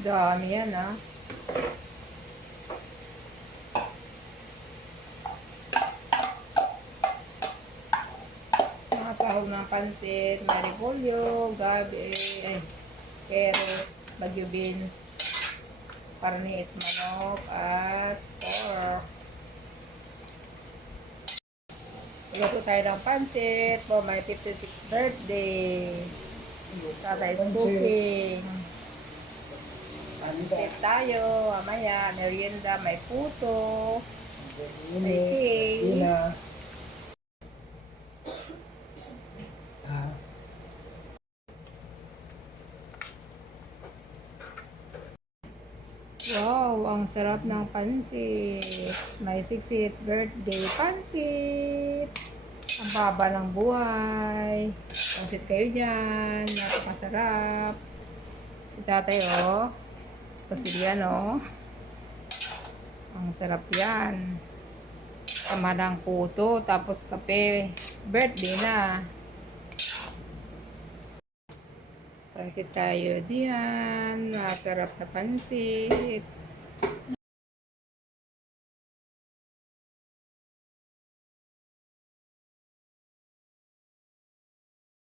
Dami yan, ah. Mga sahog ng pansit, may repolyo, gabi, carrots, bagyo beans, karnis, manok, at pork. Luto tayo ng pansit for my 56th birthday. Tata is cooking. Pansit tayo, mamaya, merienda, may puto, may cake. Wow, ang sarap ng pansit. May 60th birthday pansit. Ang baba ng buhay. Pansit kayo dyan. Napakasarap. Si tatay, oh. Pasilian, oh. Ang sarap yan. Tama ng puto, tapos kape. Birthday na. Pansit tayo diyan. Masarap na pansit.